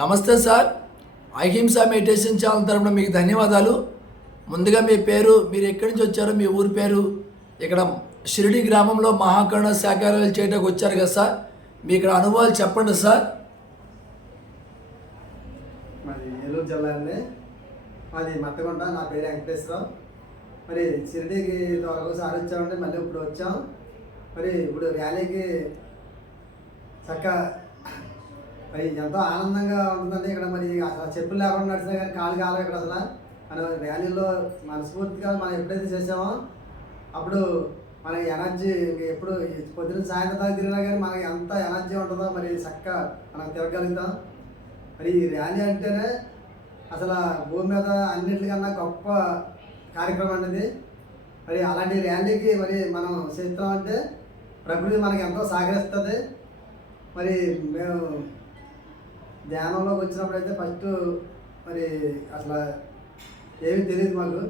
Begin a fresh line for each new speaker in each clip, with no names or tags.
నమస్తే సార్. అహింస meditation channel తరపున మీకు ధన్యవాదాలు. ముందుగా మీ పేరు మీరు ఎక్కడి నుంచి వచ్చారో మీ ఊరి పేరు ఇక్కడ షిరిడి గ్రామంలో మహాకరణ శాఖారాలు చేయడానికి వచ్చారు కదా సార్. మీ ఇక్కడ అనుభవాలు చెప్పండి సార్.
మాది ఏలూరు జిల్లా అండి. మాది మట్టగుంట నా పేరు వెంకటేశ్వరరావు మరి షిరిడికి ఒకసారి వచ్చామంటే మళ్ళీ ఇప్పుడు వచ్చాం. మరి ఇప్పుడు ర్యాలీకి చక్కగా ఎంతో ఆనందంగా ఉంటుందండి ఇక్కడ. మరి అసలు చెప్పులు లేకుండా నడిచినా కానీ కాలు కాలం ఇక్కడ అసలు. మనం ర్యాలీలో మనస్ఫూర్తిగా మనం ఎప్పుడైతే చేసామో అప్పుడు మన ఎనర్జీ ఎప్పుడు పొద్దున సాయంత్రం దాకా తిరిగినా కానీ మనకి ఎంత ఎనర్జీ ఉంటుందో మరి చక్క మనం తిరగలుగుతాం మరి ఈ ర్యాలీ అంటేనే అసలు భూమి మీద అన్నింటికన్నా గొప్ప కార్యక్రమం అనేది మరి అలాంటి ర్యాలీకి మరి మనం చేస్తాం అంటే ప్రకృతి మనకి ఎంతో సహకరిస్తుంది. మరి మేము ధ్యానంలోకి వచ్చినప్పుడు అయితే ఫస్ట్ మరి అసలు ఏమి తెలియదు మాకు.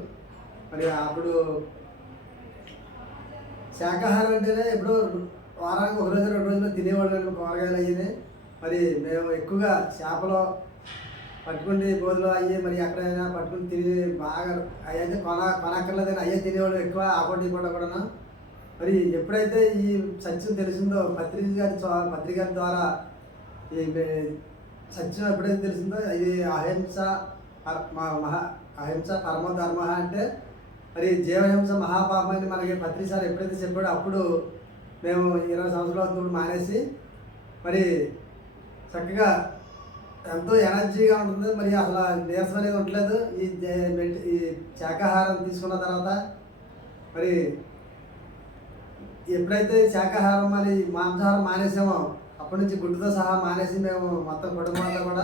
మరి అప్పుడు శాకాహారం అంటేనే ఎప్పుడో వారానికి ఒక రోజు రెండు రోజులు తినేవాళ్ళు కూరగాయలు అయ్యాయి మరి మేము ఎక్కువగా చేపలు పట్టుకుని బోధులు అయ్యి మరి ఎక్కడైనా పట్టుకుని తిని బాగా అయితే కొన కొనక్కర్లేదని అయ్యే తినేవాళ్ళు ఎక్కువ ఆపొట్టి ఇవ్వడం ఈ కూడాను. మరి ఎప్పుడైతే ఈ సత్యం తెలిసిందో పత్రిక గారి ద్వా- పత్రిక గారి ద్వారా ఈ సత్యం ఎప్పుడైతే తెలిసిందో? ఇది అహింస మహా అహింస పరమ ధర్మ అంటే మరి జీవహింస మహాపాపని మనకి ప్రతిసారి ఎప్పుడైతే చెప్పాడో అప్పుడు మేము ఇరవై సంవత్సరాల అవుతున్నప్పుడు మానేసి మరి చక్కగా ఎంతో ఎనర్జీగా ఉంటుంది. మరి అసలు నీరసం అనేది ఉండలేదు. ఈ ఈ శాకాహారం తీసుకున్న తర్వాత మరి ఎప్పుడైతే శాకాహారం మరి మాంసాహారం మానేసామో అప్పటి నుంచి గుడ్డుతో సహా మానేసి మేము మొత్తం కుటుంబంలో కూడా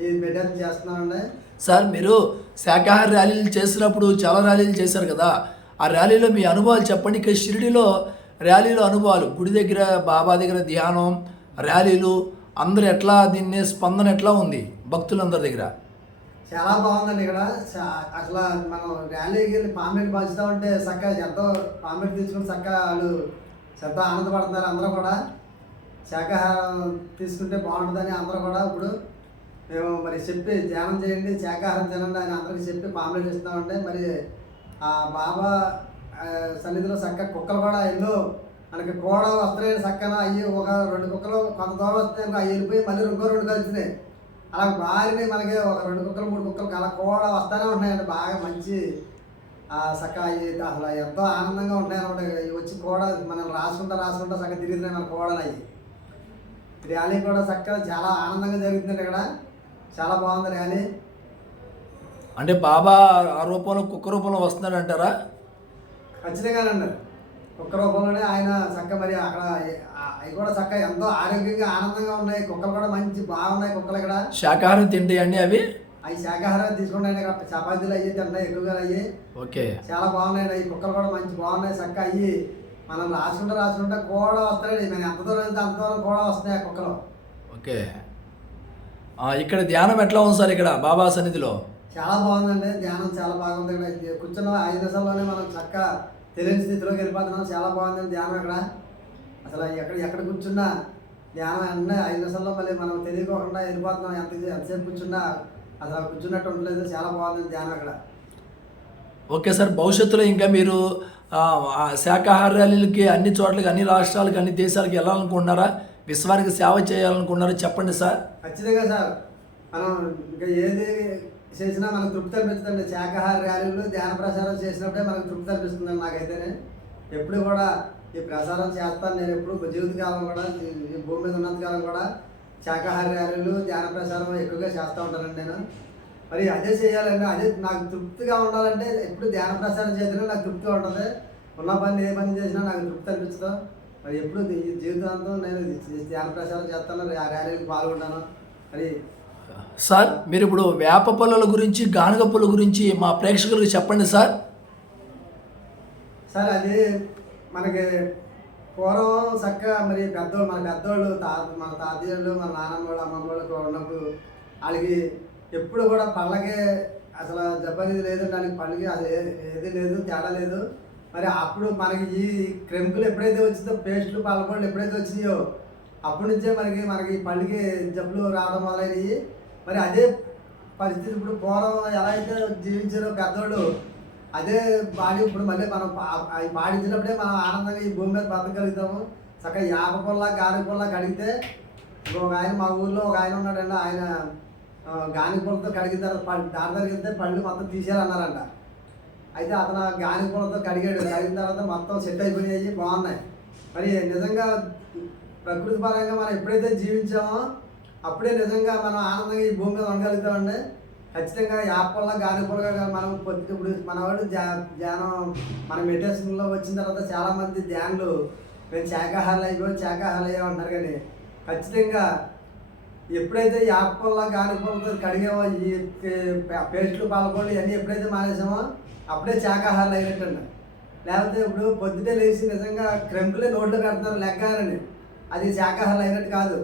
ఈ మెడిటేషన్ చేస్తున్నామండి.
సార్ మీరు శాకాహార ర్యాలీలు చేసినప్పుడు చాలా ర్యాలీలు చేశారు కదా ఆ ర్యాలీలో మీ అనుభవాలు చెప్పండి. ఇక్కడ షిరిడిలో ర్యాలీలో అనుభవాలు గుడి దగ్గర బాబా దగ్గర ధ్యానం ర్యాలీలు అందరు ఎట్లా దీన్ని స్పందన ఎట్లా ఉంది భక్తులందరి దగ్గర?
చాలా బాగుందండి ఇక్కడ. అసలు మనం ర్యాలీకి వెళ్ళి పాంబెట్ పంచుతా ఉంటే చక్కగా ఎంతో పాంబెట్ తీసుకుని చక్కగా వాళ్ళు ఎంతో ఆనందపడుతున్నారు అందరూ కూడా. శాకాహారం తీసుకుంటే బాగుంటుందని అందరూ కూడా ఇప్పుడు మేము మరి చెప్పి ధ్యానం చేయండి శాకాహారం తినండి అని అందరికీ చెప్పి పాంబెట్ ఇస్తామంటే మరి ఆ బాబా సన్నిధిలో చక్క కుక్కలు కూడా ఎన్నో మనకి కోడలు వస్తున్నాయి చక్కన అయ్యి ఒక రెండు కుక్కలు కొంత దూరం వస్తాయి అవి వెళ్ళిపోయి మళ్ళీ ఇంకో రెండు కలిసినాయి. అలా బాగానే మనకి ఒక రెండు కుక్కలు మూడు కుక్కలు అలా కూడా వస్తూనే ఉన్నాయండి. బాగా మంచి ఆ చక్క అవి అసలు ఎంతో ఆనందంగా ఉంటాయి అనమాట ఇవి వచ్చి కూడా మనం రాసుకుంటా రాసుకుంటా చక్క తిరుగుతున్నాయి మన కోడలు అయ్యి. ర్యాలీ కూడా చక్కగా చాలా ఆనందంగా జరుగుతుంది ఇక్కడ చాలా బాగుంది ర్యాలీ.
అంటే బాబా ఆ రూపంలో కుక్క రూపంలో వస్తున్నాడంటారా
ఖచ్చితంగానండి కుక్క రూపంలోనే ఆయన చక్క మరి అక్కడ అవి కూడా చక్క ఎంతో ఆరోగ్యంగా ఆనందంగా ఉన్నాయి. కుక్కలు కూడా మంచి బాగున్నాయి కుక్కలు ఇక్కడ.
శాకాహారం తింటాయండి అవి?
అవి శాకాహారం తీసుకుంటాయి ఇక్కడ. చపాతీలు అయ్యి తింటాయి ఎక్కువగా అయ్యి.
ఓకే.
చాలా బాగున్నాయి ఈ కుక్కలు కూడా మంచి బాగున్నాయి. చక్క అయ్యి మనం రాసుకుంటే రాసుకుంటే కూడా వస్తాయి మేము ఎంత దూరం వెళ్తే అంత దూరం కూడా వస్తున్నాయి ఆ కుక్కలు.
ఓకే. ఇక్కడ ధ్యానం ఎట్లా ఉంది సార్ ఇక్కడ బాబా సన్నిధిలో?
చాలా బాగుందండి ధ్యానం చాలా బాగుంది ఇక్కడ. కూర్చున్న ఐదు నిమిషాల్లోనే మనం చక్క తెలియని స్థితిలోకి వెళ్ళిపోతున్నాం. చాలా బాగుంది ధ్యానం ఇక్కడ అసలు ఎక్కడ ఎక్కడ కూర్చున్నా ధ్యానం అన్నీ ఐదు నిమిషాల్లో మళ్ళీ మనం తెలియకోకుండా వెళ్ళిపోతున్నాం. ఎంత ఎంతసేపు కూర్చున్నా అసలు కూర్చున్నట్టు ఉండలేదు. చాలా బాగుంది ధ్యానం అక్కడ.
ఓకే సార్ భవిష్యత్తులో ఇంకా మీరు ఆ, శాకాహార ర్యాలీలకి అన్ని చోట్లకి అన్ని రాష్ట్రాలకి అన్ని దేశాలకు వెళ్ళాలనుకుంటున్నారా? విశ్వానికి సేవ చేయాలనుకుంటున్నారా? చెప్పండి సార్.
ఖచ్చితంగా సార్. మనం ఇంకా ఏది చేసినా మనకు తృప్తి అనిపిస్తుంది శాఖాహార ర్యాలీలు ధ్యాన ప్రసారం చేసినప్పుడే మనకు తృప్తి అనిపిస్తుంది నాకైతేనే. ఎప్పుడు కూడా ఈ ప్రసారం చేస్తాను. నేను ఎప్పుడు జీవితకాలం కూడా ఈ భూమి మీద ఉన్నంతకాలం కూడా శాఖాహార ర్యాలీలు ధ్యాన ప్రసారం ఎక్కువగా చేస్తూ ఉంటానండి నేను. మరి అదే చేయాలంటే అదే నాకు తృప్తిగా ఉండాలంటే ఎప్పుడు ధ్యాన ప్రసారం చేతనే నాకు తృప్తిగా ఉంటుంది. ఉన్న పని ఏ పని చేసినా నాకు తృప్తి అనిపించదు మరి ఎప్పుడు జీవితాంతం నేను ధ్యాన ప్రసారం చేస్తాను ఆ ర్యాలీకి పాల్గొంటాను. మరి
సార్ మీరు ఇప్పుడు వేప పుల్లల గురించి గానుగ పుల్ల గురించి మా ప్రేక్షకులకు చెప్పండి సార్.
సార్ అది మనకి పూర్వం చక్కగా మరి పెద్దోళ్ళు మన పెద్దోళ్ళు తాత మన తాతయ్యలు మన నాన్నమ్మ వాళ్ళు అమ్మమ్మ వాళ్ళు ఉన్నప్పుడు వాళ్ళకి ఎప్పుడు కూడా పళ్ళకే అసలు జబ్బు అనేది లేదు దానికి పళ్ళకి అది ఏది లేదు తేడా లేదు. మరి అప్పుడు మనకి ఈ క్రెంకులు ఎప్పుడైతే వచ్చిందో పేస్టులు పళ్ళపళ్ళు ఎప్పుడైతే వచ్చినాయో అప్పటి నుంచే మనకి మనకి ఈ పళ్ళకి జబ్బులు రావడం మొదలైనవి మరి అదే పరిస్థితి ఇప్పుడు పూర్వం ఎలా అయితే జీవించారో పెద్దోళ్ళు అదే బాడీ ఇప్పుడు మళ్ళీ మనం అవి పాడించినప్పుడే మనం ఆనందంగా ఈ భూమి మీద బతకగలుగుతాము చక్కగా యాప పొల్ల గారి పొల్ల కడిగితే ఒక ఆయన మా ఊర్లో ఒక ఆయన ఉన్నాడండి ఆయన గాని పొలతో కడిగిన తర్వాత పళ్ళు దారి దగ్గరికి వెళ్తే పళ్ళు మొత్తం తీసేయాలన్నారంట. అయితే అతను ఆ గాని పొలతో కడిగాడు. కడిగిన తర్వాత మొత్తం సెట్ అయిపోయినాయి. బాగున్నాయి. మరి నిజంగా ప్రకృతి పరంగా మనం ఎప్పుడైతే జీవించామో అప్పుడే నిజంగా మనం ఆనందంగా ఈ భూమి మీద ఉండగలుగుతామండి. ఖచ్చితంగా యాపల్లా గాలిపొలగా మనం పొద్దు ఇప్పుడు మనవాడు ధ్యా ధ్యానం మన మెడిటేషన్లో వచ్చిన తర్వాత చాలామంది ధ్యానులు మేము శాకాహారాలు అయిపోయి శాకాహారాలు అయ్యామంటున్నారు కానీ ఖచ్చితంగా ఎప్పుడైతే యాపల్లా గాలిపొలతో కడిగామో ఈ పేస్ట్లు పేస్టులు పాలపళ్ళు ఇవన్నీ ఎప్పుడైతే మానేసామో అప్పుడే శాకాహారాలు అయినట్టండి. లేకపోతే ఇప్పుడు పొద్దుటే లేచి నిజంగా క్రెంపులే నోట్లో పెడతారు లెక్కారని. అది శాకాహారాలు అయినట్టు కాదు.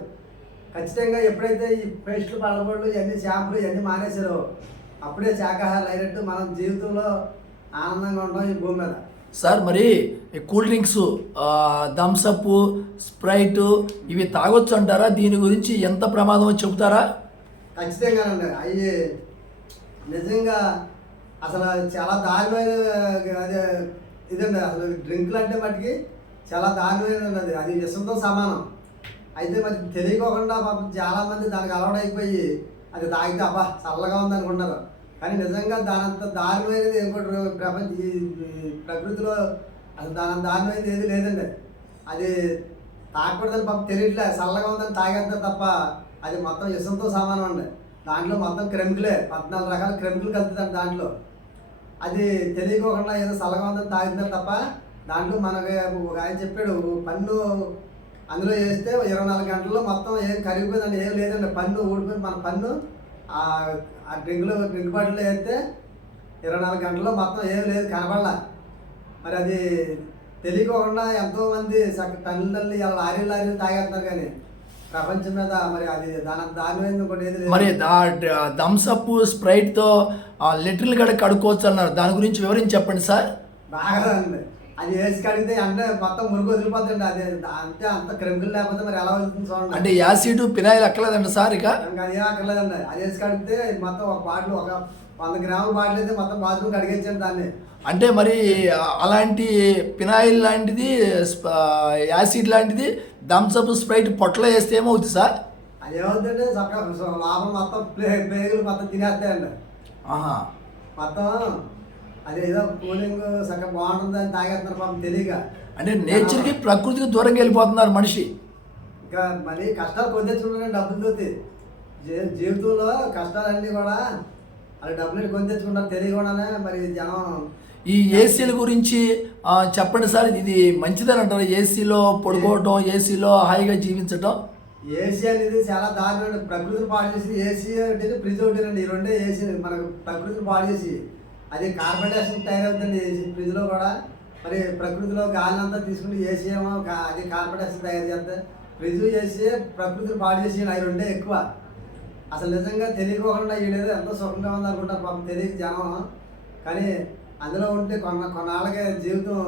ఖచ్చితంగా ఎప్పుడైతే ఈ పేస్ట్లు పళ్ళబళ్ళు ఇవన్నీ చేపలు ఇవన్నీ మానేశారో అప్పుడే శాకాహారాలు అయినట్టు మనం జీవితంలో ఆనందంగా ఉంటాం ఈ భూమి మీద.
సార్ మరి ఈ కూల్ డ్రింక్స్ థమ్సప్ స్ప్రైట్ ఇవి తాగొచ్చు అంటారా? దీని గురించి ఎంత ప్రమాదమో చెబుతారా?
ఖచ్చితంగా అవి నిజంగా అసలు చాలా దారుణమైన అదే ఇదండి. అసలు డ్రింకులు అంటే మటుకి చాలా దారుణమైన ఉన్నది. అది విషంతో సమానం. అయితే మరి తెలియకోకుండా పాపం చాలా మంది దానికి అలవాటైపోయి అది తాగితే అబ్బా చల్లగా ఉంది అనుకుంటారు కానీ నిజంగా దానంత దారుణమైనది ఇంకోటి ప్రపంచ ఈ ప్రకృతిలో అసలు దాని దారుణమైనది ఏది లేదండి. అది తాగకూడదని పాపం తెలియట్లే చల్లగా ఉందని తాగేద్దాం తప్ప అది మొత్తం ఇసంతో సమానం అండి. దాంట్లో మొత్తం క్రెమికలే పద్నాలుగు రకాల క్రెమికలు కలుపుతారు దాంట్లో. అది తెలియకోకుండా ఏదో చల్లగా ఉందని తాగుతున్నారు తప్ప దాంట్లో మనకి ఒక ఆయన చెప్పాడు పన్ను అందులో వేస్తే ఇరవై నాలుగు గంటల్లో మొత్తం ఏం కరిగిపోయిందండి ఏం లేదండి. పన్ను ఊడిపోయింది మన పన్ను ఆ డ్రింక్లో డ్రింక్ బాటిల్లో వేస్తే ఇరవై నాలుగు గంటల్లో మొత్తం ఏం లేదు కనబడలా మరి అది తెలియకోకుండా ఎంతోమంది చక్క తల్లిదండ్రులు ఇలా లారీలు లారీలు తాగేస్తున్నారు కానీ ప్రపంచం మీద మరి అది దాని దాని ఇంకోటి ఏది లేదు.
మరి థమ్సప్ స్ప్రైట్తో లిటిల్ గడ కడుక్కోవచ్చు అన్నారు. దాని గురించి వివరించి చెప్పండి సార్.
బాగా ఉంది అది వేసి కడిగితే అంటే మొత్తం మురుగు వదిలిపోతుంది అది అంటే అంత క్రిమికల్ లేకపోతే మరి ఎలా వెళ్తుంది చూడండి.
అంటే యాసిడ్ పినాయిల్ ఎక్కలేదండి సార్ ఇక?
అది అక్కర్లేదండి. అది వేసి కడిగితే మొత్తం ఒక బాటిల్ ఒక వంద గ్రాముల బాటిల్ అయితే మొత్తం బాత్రూమ్ కడిగేచ్చండి దాన్ని.
అంటే మరి అలాంటి పినాయిల్ లాంటిది యాసిడ్ లాంటిది థమ్సప్ స్ప్రైట్ పొట్టలో వేస్తే ఏమవుతుంది సార్?
అది ఏమవుతుందంటే చక్కగా సో- లోపల మొత్తం ప్లే పేగులు మొత్తం తినేస్తాయండి.
ఆహా.
మొత్తం అది ఏదో కూలింగ్ చక్కగా బాగుంటుందని తాగేస్తున్నారు పాపం తెలియక.
అంటే నేచర్కి ప్రకృతికి దూరంగా వెళ్ళిపోతున్నారు మనిషి.
ఇంకా మరి కష్టాలు కొద్దించుకుంటే డబ్బులు జీ- జీవితంలో కష్టాలన్నీ కూడా అది డబ్బులు కొద్దించుకుంటారు తెలియకుండానే మరి జనం
ఈ ఏసీల గురించి చెప్పండి సార్ ఇది మంచిదని అంటారు? ఏసీలో పడుకోవటం ఏసీలో హాయిగా జీవించటం?
ఏసీ అనేది చాలా దారుణమైన ప్రకృతిని పాడు చేసి ఏసీ అంటే ఫ్రిడ్జ్ ఒకటి అండి ఈ రెండే ఏసీ మనకు ప్రకృతిని పాడు చేసి అది కార్బన్ డైఆక్సైడ్ తయారవుతుంది ఫ్రిడ్జ్లో కూడా. మరి ప్రకృతిలో గాలి అంతా తీసుకుంటే ఏసీ ఏమో అది కార్బన్ డైఆక్సైడ్ తయారు చేస్తే ఫ్రిడ్జ్ చేసి ప్రకృతిని పాడు చేసి అవి రెండే ఎక్కువ. అసలు నిజంగా తెలియకోకుండా వీడేదో ఎంతో సుఖంగా ఉంది అనుకుంటారు పాపం తెలియదు జనం. కానీ అందులో ఉంటే కొన్న కొన్నాళ్ళకే జీవితం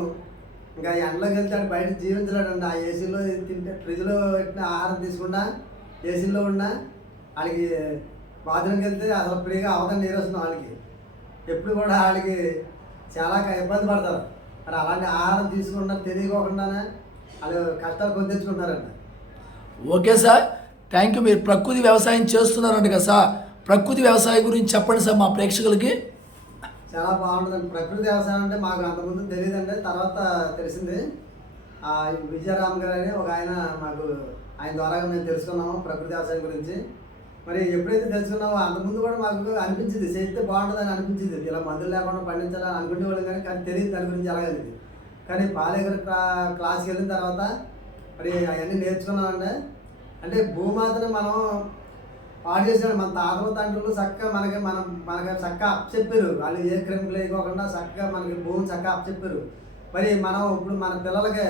ఇంకా ఎండలోకి వెళ్తాడు బయట జీవించలేడండి. ఆ ఏసీలో తింటే ఫ్రిడ్జ్లో పెట్టిన ఆహారం తీసుకున్నా ఏసీలో ఉన్నా వాళ్ళకి బాత్రూమ్కి వెళ్తే అసలు ఫ్రీగా అవతల నీరు వస్తుంది వాళ్ళకి. ఎప్పుడు కూడా వాళ్ళకి చాలా ఇబ్బంది పడతారు. మరి అలాంటి ఆహారం తీసుకున్నా తెలియకోకుండానే వాళ్ళు కష్టాలు కొద్దించుకుంటారండి
ఓకే సార్. థ్యాంక్ యూ మీరు ప్రకృతి వ్యవసాయం చేస్తున్నారంట కదా సార్. ప్రకృతి వ్యవసాయం గురించి చెప్పండి సార్ మా ప్రేక్షకులకి.
చాలా బాగుంటుందండి. ప్రకృతి వ్యవసాయం అంటే మాకు అంతకుముందు తెలియదండి. తర్వాత తెలిసింది. ఆ విజయరామ్ గారు అని ఒక ఆయన మాకు ఆయన ద్వారా మేము తెలుసుకున్నాము ప్రకృతి వ్యవసాయం గురించి. మరి ఎప్పుడైతే తెలుసుకున్నామో అంతకుముందు కూడా మాకు అనిపించింది. చేస్తే బాగుంటుందని అనిపించింది. ఇలా మందులు లేకుండా పండించాలని అనుకునేవాళ్ళం కానీ కానీ తెలియదు దాని గురించి అలాగే కానీ బాలేగారు క్లా క్లాస్కి వెళ్ళిన తర్వాత మరి అవన్నీ నేర్చుకున్నామండి అంటే భూమాతను మనం పాడు చేసాడు మన తాతల తండ్రులు చక్కగా మనకి మనం మనకి చక్కగా చెప్పారు. వాళ్ళు ఏ క్రిమికలు లేకోకుండా చక్కగా మనకి భూమిని చక్కగా చెప్పారు. మరి మనం ఇప్పుడు మన పిల్లలకి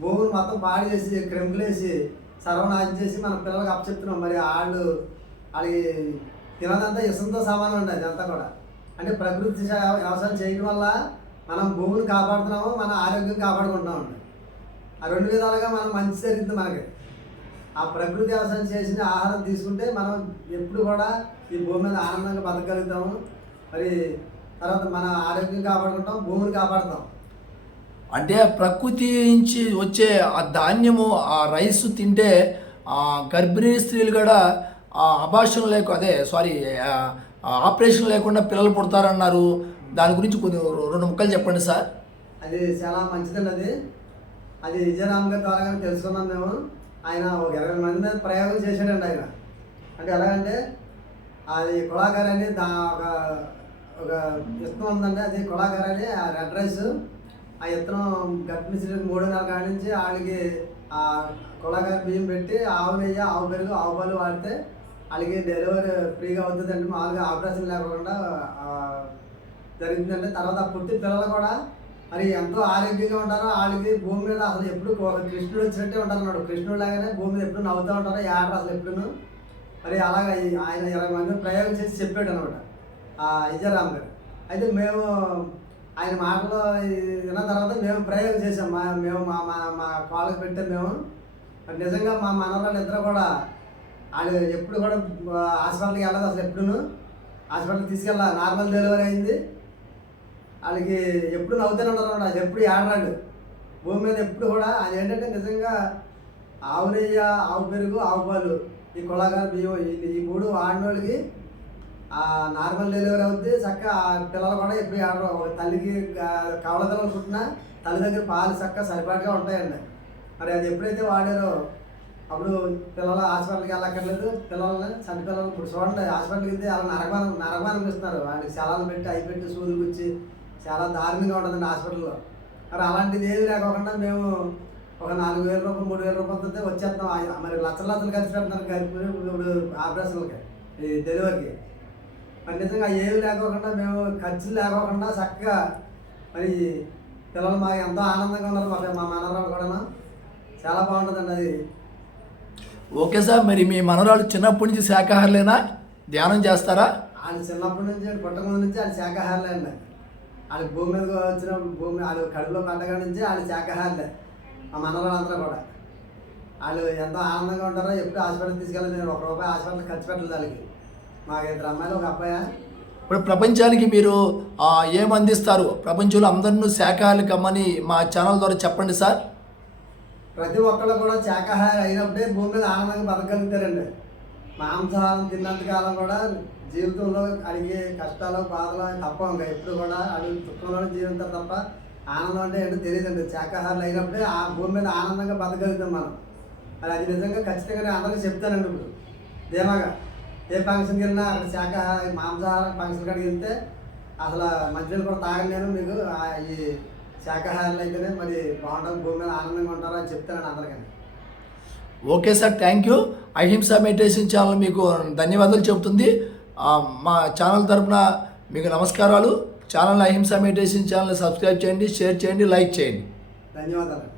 భూమిని మొత్తం పాడు చేసి క్రిమికలు వేసి సర్వనాశం చేసి మన పిల్లలకి అప్పచెప్తున్నాం మరి వాళ్ళు అది తినదంతా ఇసంతో సమానం అండి అదంతా కూడా. అంటే ప్రకృతి వ్యవసాయం చేయడం వల్ల మనం భూమిని కాపాడుతున్నాము మన ఆరోగ్యం కాపాడుకుంటున్నామండి ఆ రెండు విధాలుగా మనం మంచి జరిగింది మనకి. ఆ ప్రకృతి వ్యవసాయం చేసిన ఆహారం తీసుకుంటే మనం ఎప్పుడు కూడా ఈ భూమి మీద ఆనందంగా బతకగలుగుతాము. మరి తర్వాత మన ఆరోగ్యం కాపాడుకుంటాం భూమిని కాపాడుతాం.
అంటే ప్రకృతి నుంచి వచ్చే ఆ ధాన్యము ఆ రైస్ తింటే ఆ గర్భిణీ స్త్రీలు కూడా అభాషణ లేక అదే సారీ ఆపరేషన్ లేకుండా పిల్లలు పుడతారన్నారు. దాని గురించి కొన్ని రెండు ముక్కలు చెప్పండి సార్.
అది చాలా మంచిదండి అది. అది విజయరామ్ గారి ద్వారా కానీ తెలుసుకున్నాం మేము. ఆయన ఒక ఇరవై మంది మీద ప్రయోగం చేశాడండి ఆయన. అంటే ఎలాగంటే అది కుళాకార అని దా ఒక ఒక ఇత్తనం ఉందండి. అది కుళాకార అని ఆ రెడ్ రైస్. ఆ ఇత్తనం గర్భిణీ మూడు నెలల కాడ నుంచి వాళ్ళకి ఆ కుళాకార బియ్యం పెట్టి ఆవు నెయ్యి ఆవు పెరుగు ఆవు పాలు వాడితే అలాగే డెలివరీ ఫ్రీగా అవుతుందండి మామూలుగా ఆపరేషన్ లేకుండా జరిగిందంటే జరుగుతుందంటే తర్వాత పుట్టి పిల్లలు కూడా మరి ఎంతో ఆరోగ్యంగా ఉంటారో వాళ్ళకి భూమి మీద అసలు ఎప్పుడు కృష్ణుడు వచ్చినట్టే ఉంటారు అన్నాడు. కృష్ణుడు లాగానే భూమి మీద ఎప్పుడు నవ్వుతూ ఉంటారో ఏడరు అసలు ఎప్పుడును. మరి అలాగ ఆయన ఇరవై మంది ప్రయోగం చేసి చెప్పాడు అనమాట ఇజరామ్ గారు. అయితే మేము ఆయన మాటలు విన్న తర్వాత మేము ప్రయోగం చేసాం మా మేము మా మా మా కాళ్ళకి పెట్టాం మేము. మరి నిజంగా మా మనవరాలు ఇద్దరు కూడా వాళ్ళు ఎప్పుడు కూడా హాస్పిటల్కి వెళ్ళదు అసలు ఎప్పుడును. హాస్పిటల్కి తీసుకెళ్ళా నార్మల్ డెలివరీ అయింది. వాళ్ళకి ఎప్పుడు నవ్వుతూనే ఉన్నారు అన్నమాట. అది ఎప్పుడు ఏడరాడు. భూమి మీద ఎప్పుడు కూడా అది ఏంటంటే నిజంగా ఆవు నెయ్యి ఆవు పెరుగు ఆవు పాలు ఈ కుళాగారు బియ్యం ఈ- ఈ మూడు ఆడినోళ్ళకి వాళ్ళకి నార్మల్ డెలివరీ అవుద్ది. చక్క ఆ పిల్లలు కూడా ఎప్పుడు ఆడరు తల్లికి కవల పిల్లలు పుట్టినా తల్లి దగ్గర పాలు చక్క సరిపాటుగా ఉంటాయండి. మరి అది ఎప్పుడైతే వాడారో అప్పుడు పిల్లలు హాస్పిటల్కి వెళ్ళక్కర్లేదు. పిల్లల్ని చంటి పిల్లలు ఇప్పుడు చూడండి హాస్పిటల్కి వెళ్తే అలా నరకమానం నరకమానం ఇస్తున్నారు వాడికి శలాలు పెట్టి అవి పెట్టి సూదులు గుచ్చి చాలా దారుణంగా ఉంటుందండి హాస్పిటల్లో. మరి అలాంటిది ఏది లేకోకుండా మేము ఒక నాలుగు వేల రూపాయలు మూడు వేల రూపాయలతో వచ్చేస్తాం. మరి లక్షల లక్షలు ఖర్చు పెడుతున్నారు గర్భిణీ ఇప్పుడు ఆపరేషన్లకి ఈ డెలివరీకి. మరి నిజంగా ఏమి లేకోకుండా మేము ఖర్చులు లేకోకుండా చక్కగా మరి పిల్లలు మాకు ఎంతో ఆనందంగా ఉన్నారు. మా మా మనవరాలు కూడా చాలా బాగుంటుందండి అది.
ఓకే సార్ మరి మీ మనవరాలు చిన్నప్పటి నుంచి శాకాహారులేనా? ధ్యానం చేస్తారా?
వాళ్ళు చిన్నప్పటి నుంచి పుట్టక ముందు నుంచి వాళ్ళు శాకాహారులే అండి. వాళ్ళు భూమి మీద వచ్చిన భూమి వాళ్ళు కడుపులో పడ్డగా నుంచి వాళ్ళు శాకాహారులే. మా మనవరాలందరూ కూడా. వాళ్ళు ఎంతో ఆనందంగా ఉంటారో ఎప్పుడు హాస్పిటల్ తీసుకెళ్ళి నేను ఒక రూపాయి హాస్పిటల్ ఖర్చు పెట్టలేదు వాళ్ళకి. మాకు ఇద్దరు అమ్మాయిలు ఒక అబ్బాయి.
ఇప్పుడు ప్రపంచానికి మీరు ఆ, ఏం అందిస్తారు? ప్రపంచంలో అందరినీ శాకాహారులు కమ్మని మా ఛానల్ ద్వారా చెప్పండి సార్.
ప్రతి ఒక్కళ్ళు కూడా శాకాహారి అయినప్పుడే భూమి మీద ఆనందంగా బతకగలుగుతారండి. మాంసాహారం తిన్నంత కాలం కూడా జీవితంలో అడిగే కష్టాలు బాధలు తప్ప ఇంకా ఎప్పుడు కూడా అడిగి దుఃఖంలోనే జీవితం తప్ప ఆనందం అంటే ఏంటో తెలియదండి. శాకాహారులు అయినప్పుడే ఆ భూమి మీద ఆనందంగా బతకగలుగుతాం మనం. మరి అది నిజంగా ఖచ్చితంగా నేను అందరికీ చెప్తానండి ఇప్పుడు. ధీమాగా ఏ ఫంక్షన్కి వెళ్ళినా అక్కడ శాకాహార మాంసాహారం ఫంక్షన్ కాడికి వెళ్తే అసలు మధ్యలో కూడా తాగలేను మీకు ఈ శాకాహారులు అయితేనే మరి బాగుంటుంది భూమి మీద ఆనందంగా ఉంటారో అని చెప్తానండి అందరికీ.
Okay sir thank you Ahimsa meditation channel మీకు ధన్యవాదాలు చెబుతుంది. మా ఛానల్ తరపున మీకు నమస్కారాలు. Channel Ahimsa meditation channel subscribe చేయండి షేర్ చేయండి లైక్ చేయండి.
ధన్యవాదాలు.